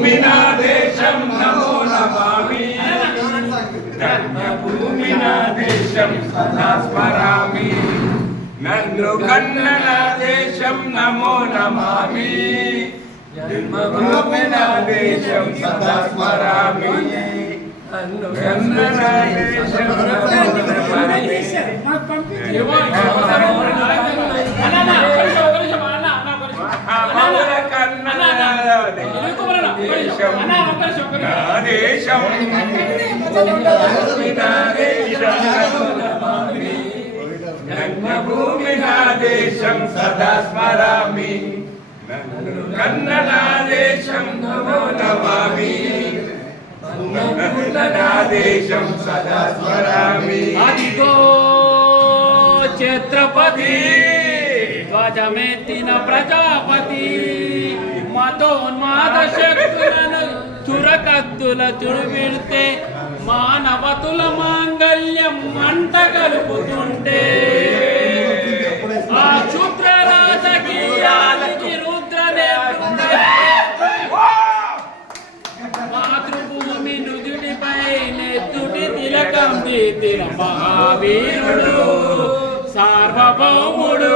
భూమి నా దేశం నమో నమామి ధన్యభూమి నా దేశం సదా స్మరామి నన్ను కన్న నా దేశం నమో నమామి జన్మభూమి నా దేశం సదా స్మరామి నన్ను కన్న నా దేశం భూమి నా దేశం సదా స్మరామి కన్నడ దేశం నమో నమామి నా దేశం సదా స్మరామి అదిగో ఛత్రపతి ధ్వజమెత్తిన ప్రజాపతి మతోన్మాద శక్తులను చురకత్తుల చురువిడితే మానవతుల మాంగళ్యం మంట కలుపుతుంటే ఆ క్షుద్ర రాజకీయాలకి మాతృభూమి నుదుటిపై నెత్తుటి తిలకం దిద్దిన మహావీరుడు సార్వభౌముడు